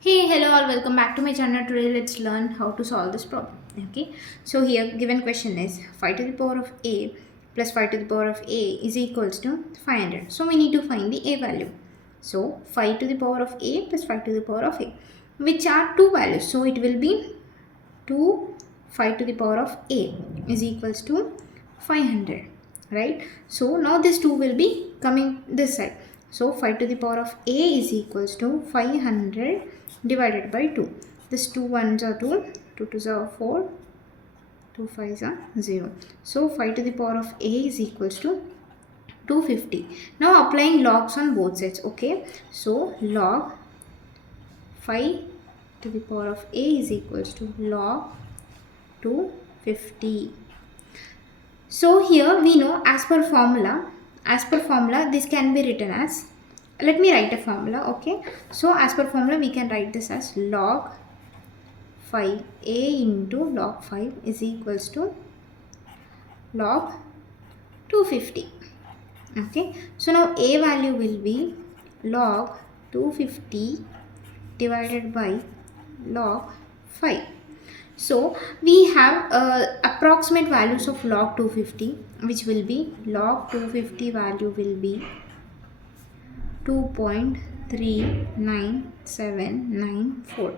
Hey, hello all, welcome back to my channel. Today let's learn how to solve this problem. Okay, so here given question is 5 to the power of a plus 5 to the power of a is equals to 500. So we need to find the a value. So 5 to the power of a plus 5 to the power of a, which are two values. So it will be 2 5 to the power of a is equals to 500, right? So now this 2 will be coming this side. So 5 to the power of a is equals to 500 divided by 2. This 2 ones are 2, 2 twos are 4, 2 fives are 0. So 5 to the power of a is equals to 250. Now applying logs on both sides. Okay, so log 5 to the power of a is equals to log 250. So here we know as per formula this can be written as, let me write a formula. Okay, so as per formula we can write this as log 5 a into log 5 is equals to log 250. Okay, so now a value will be log 250 divided by log 5. So we have approximate values of log 250, which will be log 250 value will be 2.39794.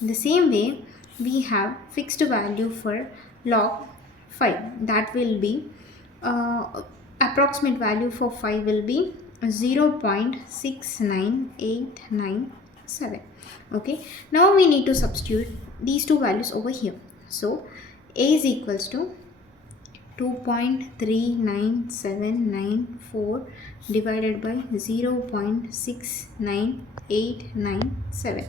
In the same way, we have fixed value for log 5, that will be approximate value for 5 will be 0.69897. Okay, now we need to substitute these two values over here. So a is equals to 2.39794 divided by 0.69897.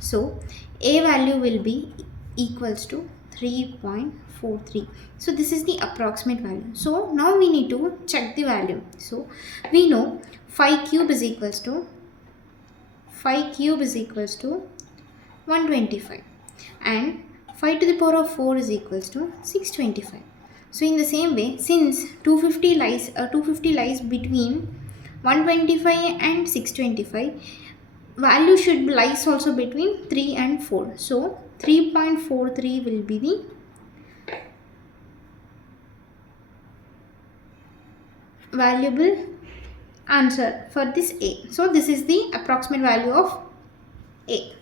So a value will be equals to 3.43. So this is the approximate value. So now we need to check the value. So we know 5 cube is equals to 125, and 5 to the power of 4 is equals to 625. So in the same way, since 250 lies between 125 and 625, value should lies also between 3 and 4. So 3.43 will be the valuable answer for this a. So this is the approximate value of a.